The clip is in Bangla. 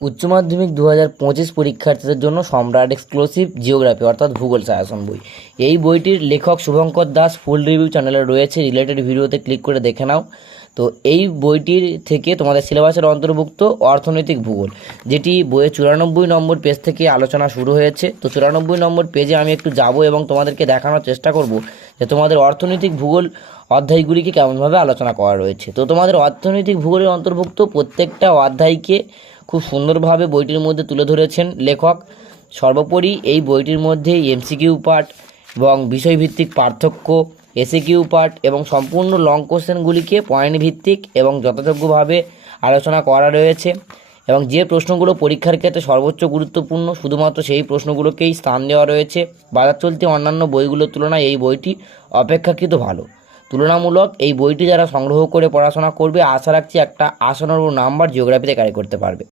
উচ্চ মাধ্যমিক 2025 পরীক্ষার্থীদের জন্য সম্রাট এক্সক্লুসিভ জিওগ্রাফি অর্থাৎ ভূগোল সাজেশন বই। এই বইটির লেখক শুভঙ্কর দাস ফুল রিভিউ চ্যানেলে রয়েছে, রিলেটেড ভিডিওতে ক্লিক করে দেখে নাও। তো এই বইটির থেকে তোমাদের সিলেবাসের অন্তর্ভুক্ত অর্থনৈতিক ভূগোল, যেটি বইয়ের 94 নম্বর পেজ থেকে আলোচনা শুরু হয়েছে। তো 94 নম্বর পেজে আমি একটু যাব এবং তোমাদেরকে দেখানোর চেষ্টা করব যে তোমাদের অর্থনৈতিক ভূগোল অধ্যায়গুলিকে কেমনভাবে আলোচনা করা রয়েছে। তো তোমাদের অর্থনৈতিক ভূগোলের অন্তর্ভুক্ত প্রত্যেকটা অধ্যায়কে খুব সুন্দরভাবে বইটির মধ্যে তুলে ধরেছেন লেখক। সর্বোপরি এই বইটির মধ্যে এমসিকিউ পার্ট এবং বিষয়ভিত্তিক পার্থক্য, এসিকিউ পার্ট এবং সম্পূর্ণ লং কোশ্চেনগুলিকে পয়েন্ট ভিত্তিক এবং যথাযোগ্যভাবে আলোচনা করা রয়েছে। এবং যে প্রশ্নগুলো পরীক্ষার ক্ষেত্রে সর্বোচ্চ গুরুত্বপূর্ণ, শুধুমাত্র সেই প্রশ্নগুলোকেই স্থান দেওয়া রয়েছে। বাজার চলতি অন্যান্য বইগুলোর তুলনায় এই বইটি অপেক্ষাকৃত ভালো। তুলনামূলক এই বইটি যারা সংগ্রহ করে পড়াশোনা করবে, আশা রাখছি একটা আশানুরূপ নাম্বার জিওগ্রাফিতে ক্যারি করতে পারবে।